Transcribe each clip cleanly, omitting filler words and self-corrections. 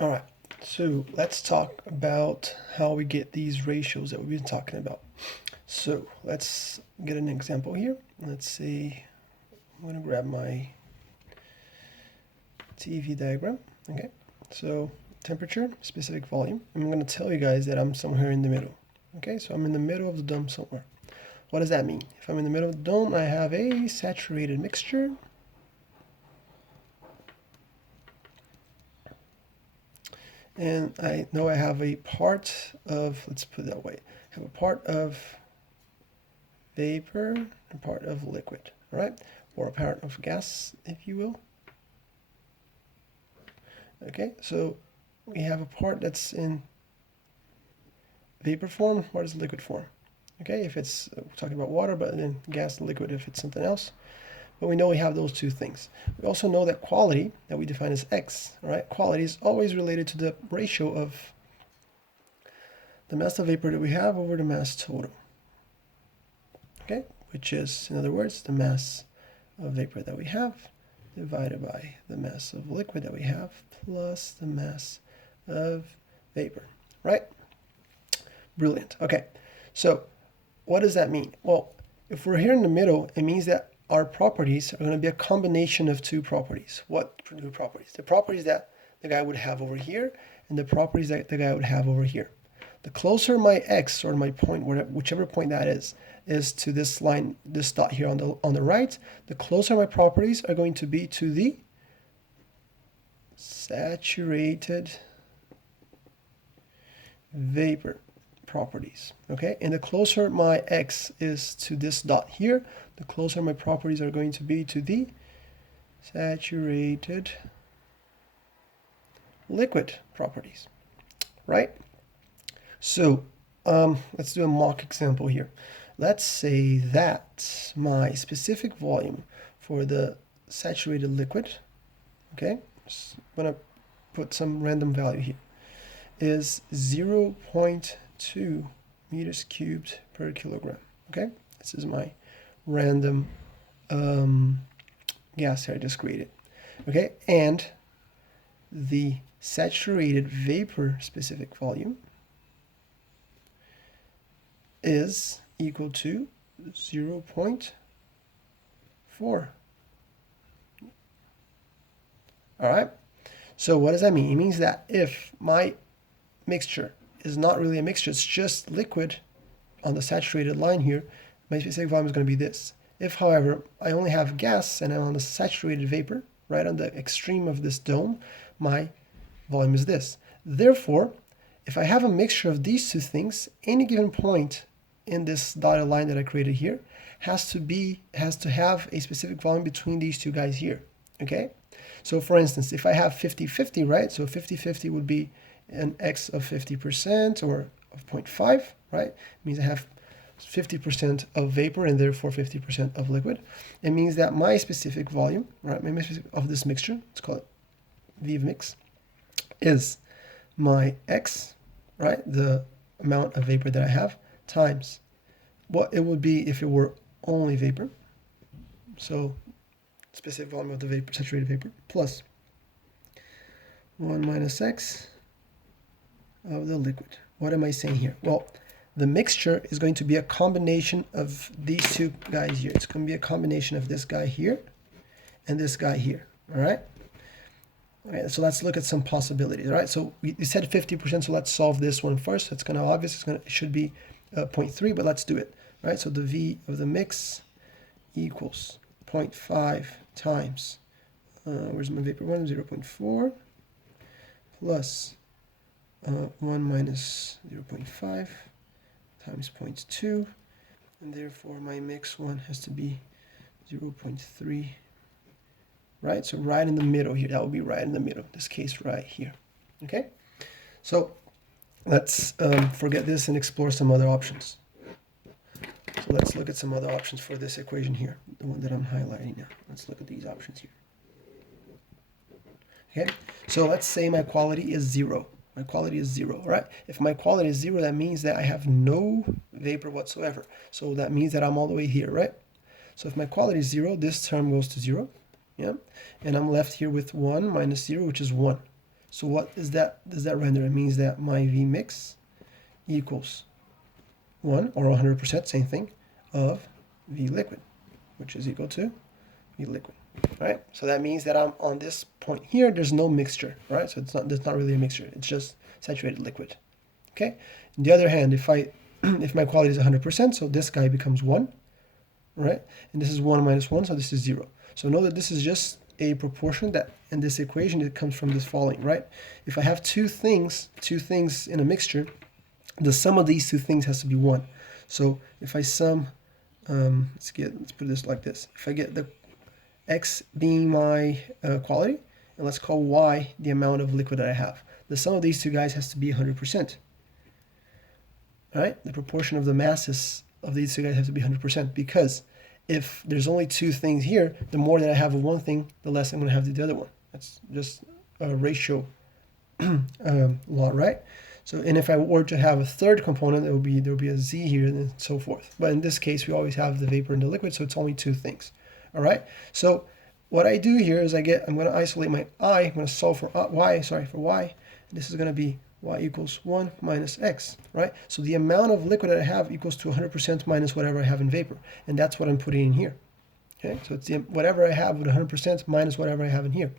All right, so let's talk about how we get these ratios that we've been talking about. So let's get an example here. Let's see, I'm gonna grab my TV diagram. Okay, so temperature, specific volume. I'm gonna tell you guys that I'm somewhere in the middle. Okay, so I'm in the middle of the dome somewhere. What does that mean? If I'm in the middle of the dome, I have a saturated mixture. And I know I have a part of, let's put it that way, I have a part of vapor and a part of liquid, all right? Or a part of gas, if you will. Okay, so we have a part that's in vapor form, part is liquid form. Okay, if it's talking about water, but then gas and liquid if it's something else. But we know we have those two things. We also know that quality, that we define as X, all right? Quality is always related to the ratio of the mass of vapor that we have over the mass total. Okay, which is, in other words, the mass of vapor that we have divided by the mass of liquid that we have plus the mass of vapor, right? Brilliant. Okay, so what does that mean? Well, if we're here in the middle, it means that our properties are going to be a combination of two properties. What two properties? The properties that the guy would have over here and the properties that the guy would have over here. The closer my X, or my point, whichever point that is to this line, this dot here on the right, the closer my properties are going to be to the saturated vapor properties. Okay, and the closer my X is to this dot here, the closer my properties are going to be to the saturated liquid properties, right? So let's do a mock example here. Let's say that my specific volume for the saturated liquid, okay, just gonna put some random value here, is 0.2 meters cubed per kilogram. Okay, this is my random gas here I just created. Okay, and the saturated vapor specific volume is equal to 0.4. All right, so what does that mean? It means that if my mixture is not really a mixture, it's just liquid on the saturated line here, my specific volume is going to be this. If, however, I only have gas and I'm on the saturated vapor, right on the extreme of this dome, my volume is this. Therefore, if I have a mixture of these two things, any given point in this dotted line that I created here has to have a specific volume between these two guys here. Okay? So for instance, if I have 50-50, right? So 50-50 would be an X of 50% or of 0.5, right? It means I have 50% of vapor and therefore 50% of liquid. It means that my specific volume, right, my specific of this mixture, let's call it V of mix, is my X, right, the amount of vapor that I have, times what it would be if it were only vapor. So specific volume of the vapor, saturated vapor, plus 1 minus X of the liquid. What am I saying here? Well, the mixture is going to be a combination of these two guys here. It's going to be a combination of this guy here and this guy here. All right. Okay, so let's look at some possibilities. All right. So we said 50%. So let's solve this one first. It's going to obvious. It should be 0.3, but let's do it. All right. So the V of the mix equals 0.5 times. Where's my vapor one? 0.4 plus 1 minus 0.5 times 0.2, and therefore my mix one has to be 0.3, right? So right in the middle here, that would be right in the middle, this case right here, okay? So let's forget this and explore some other options. So let's look at some other options for this equation here, the one that I'm highlighting now. Let's look at these options here. Okay, so let's say my quality is 0. My quality is 0, right? If my quality is 0, that means that I have no vapor whatsoever. So that means that I'm all the way here, right? So if my quality is 0, this term goes to 0, yeah? And I'm left here with 1 minus 0, which is 1. So what is that? Does that render? It means that my V mix equals 1 or 100%, same thing, of V liquid, which is equal to V liquid. Right? So that means that I'm on this point here, there's no mixture, right? So it's not really a mixture, it's just saturated liquid. Okay? On the other hand, if if my quality is 100%, so this guy becomes 1, right? And this is 1 minus 1, so this is 0. So know that this is just a proportion that in this equation it comes from this following, right? If I have two things in a mixture, the sum of these two things has to be 1. So if I sum, let's put this like this. If I get the X being my quality, and let's call Y the amount of liquid that I have, the sum of these two guys has to be 100%. All right? The proportion of the masses of these two guys has to be 100%, because if there's only two things here, the more that I have of one thing, the less I'm going to have of the other one. That's just a ratio law, right? So, and if I were to have a third component, there would be a Z here and so forth. But in this case, we always have the vapor and the liquid, so it's only two things. All right. So what I do here is I'm going to isolate my I. I'm going to solve for Y. For Y. This is going to be Y equals 1 minus X, right? So the amount of liquid that I have equals to 100% minus whatever I have in vapor. And that's what I'm putting in here. Okay, so it's whatever I have with 100% minus whatever I have in here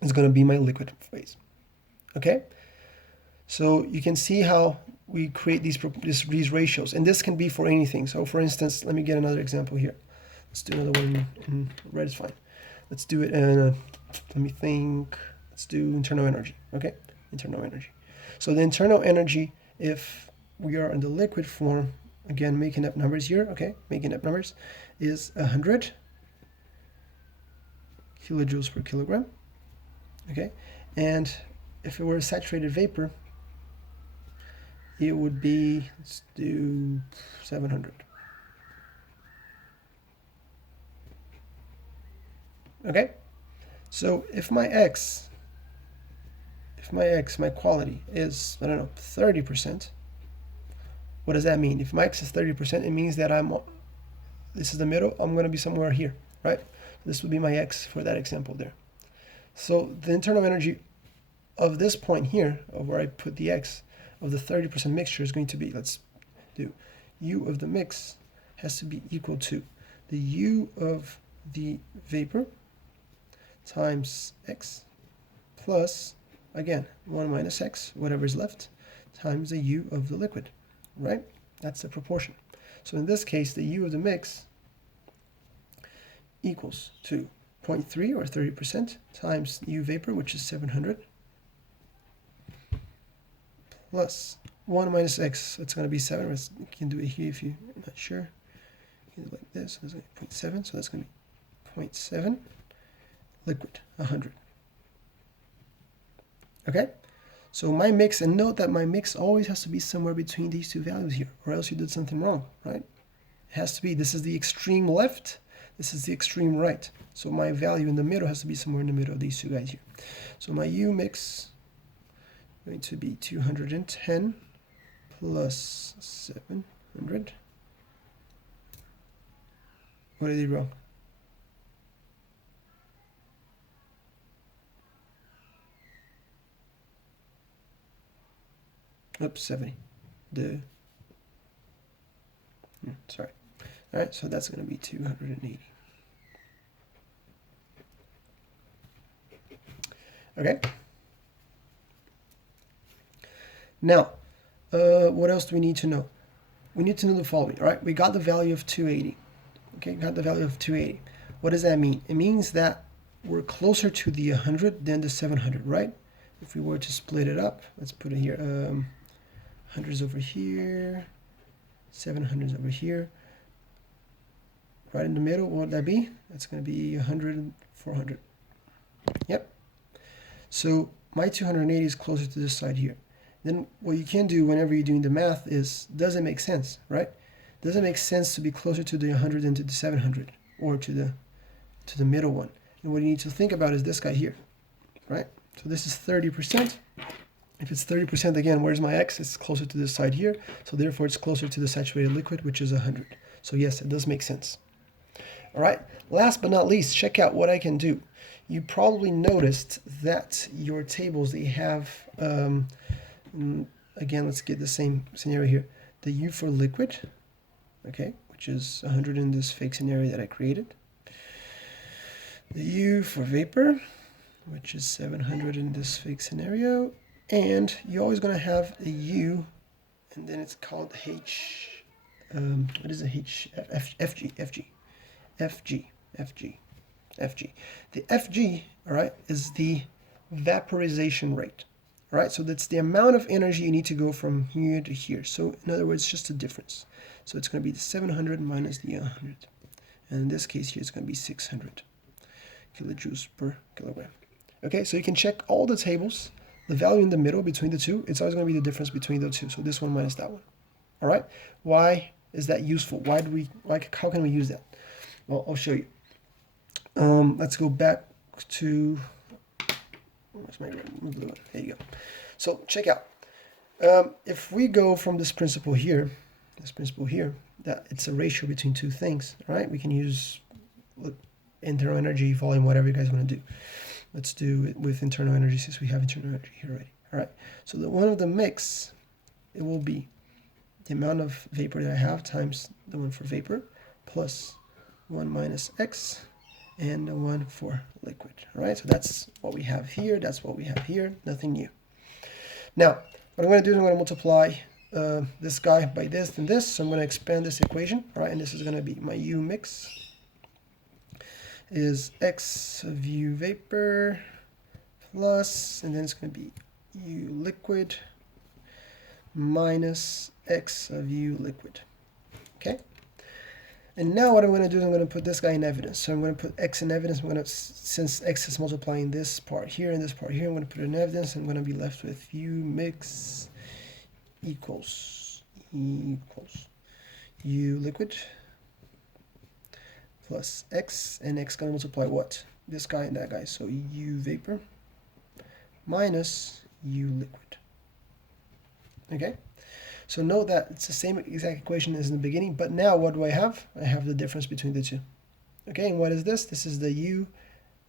is going to be my liquid phase. Okay, so you can see how we create these ratios. And this can be for anything. So for instance, let me get another example here. Let's do another one in red is fine. Let's do it in, let me think, let's do internal energy, okay? Internal energy. So the internal energy, if we are in the liquid form, again, making up numbers here, okay? Making up numbers, is 100 kilojoules per kilogram, okay? And if it were a saturated vapor, it would be, let's do 700. Okay? So if my X, my quality is, I don't know, 30%, what does that mean? If my X is 30%, it means that this is the middle, I'm going to be somewhere here, right? This would be my X for that example there. So the internal energy of this point here, of where I put the X, of the 30% mixture is going to be, let's do, U of the mix has to be equal to the U of the vapor times X plus, again, 1 minus X, whatever is left, times the U of the liquid, right? That's the proportion. So in this case, the U of the mix equals to 0.3 or 30% times U vapor, which is 700, plus 1 minus X, it's going to be 7. You can do it here if you're not sure. You can do it like this, so that's going to be 0.7, so that's going to be 0.7. Liquid, 100. Okay, so my mix, and note that my mix always has to be somewhere between these two values here, or else you did something wrong, right? It has to be, this is the extreme left, this is the extreme right. So my value in the middle has to be somewhere in the middle of these two guys here. So my U mix is going to be 210 plus 700. What did I do wrong? Oops, 70. Sorry. All right, so that's going to be 280. Okay. Now, what else do we need to know? We need to know the following. All right, we got the value of 280. Okay, got the value of 280. What does that mean? It means that we're closer to the 100 than the 700, right? If we were to split it up, let's put it here. 100's over here, 700's over here. Right in the middle, what would that be? That's going to be 100, 400. Yep. So my 280 is closer to this side here. Then what you can do whenever you're doing the math is, does it make sense, right? Does it make sense to be closer to the 100 than to the 700, or to the middle one? And what you need to think about is this guy here, right? So this is 30%. If it's 30%, again, where's my X? It's closer to this side here. So therefore, it's closer to the saturated liquid, which is 100. So yes, it does make sense. All right. Last but not least, check out what I can do. you probably noticed that your tables, they have, again, let's get the same scenario here. The U for liquid, okay, which is 100 in this fake scenario that I created. The U for vapor, which is 700 in this fake scenario. And you're always going to have a U, and then it's called H, what is it? FG. The FG, all right, is the vaporization rate. All right, so that's the amount of energy you need to go from here to here. So in other words, just a difference. So it's going to be the 700 minus the 100. And in this case here, it's going to be 600 kilojoules per kilogram. Okay, so you can check all the tables. The value in the middle between the two, it's always going to be the difference between the two. So this one minus that one. All right, why is that useful? How can we use that? Well, I'll show you. Let's go back to, where's my blue one? There you go. So check out. If we go from this principle here, that it's a ratio between two things, right? We can use internal energy, volume, whatever you guys want to do. Let's do it with internal energy since we have internal energy here already. All right. So the one of the mix, it will be the amount of vapor that I have times the one for vapor plus 1 minus x and the one for liquid. All right. So that's what we have here. That's what we have here. Nothing new. Now, what I'm going to do is I'm going to multiply this guy by this and this. So I'm going to expand this equation. All right. And this is going to be my U mix is x of U vapor plus, and then it's going to be U liquid minus x of U liquid. Okay. And now what I'm going to do is I'm going to put this guy in evidence. So I'm going to put x in evidence. I'm going to, since x is multiplying this part here and this part here, I'm going to put it in evidence. I'm going to be left with U mix equals U liquid plus x, and x going to multiply what? This guy and that guy. So U vapor minus U liquid. Okay? So note that it's the same exact equation as in the beginning, but now what do I have? I have the difference between the two. Okay, and what is this? This is the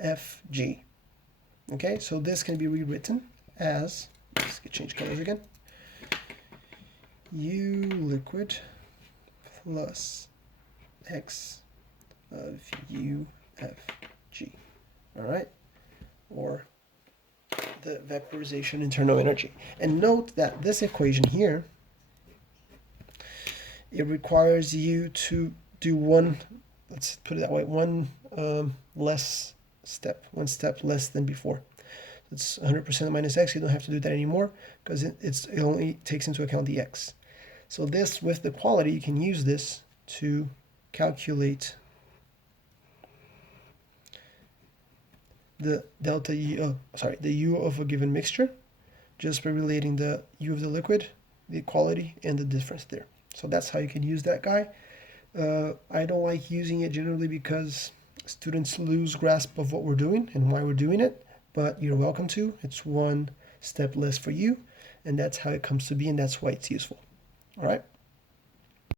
UFG. Okay, so this can be rewritten as, let's change colors again, U liquid plus x of UFG, all right, or the vaporization internal energy. And note that this equation here, it requires you to do one, let's put it that way, one step less than before. It's 100% minus x. You don't have to do that anymore because it only takes into account the x. So this, with the quality, you can use this to calculate the delta U, the U of a given mixture, just by relating the U of the liquid, the quality, and the difference there. So that's how you can use that guy. I don't like using it generally because students lose grasp of what we're doing and why we're doing it, but you're welcome to. It's one step less for you, and that's how it comes to be, and that's why it's useful. All right.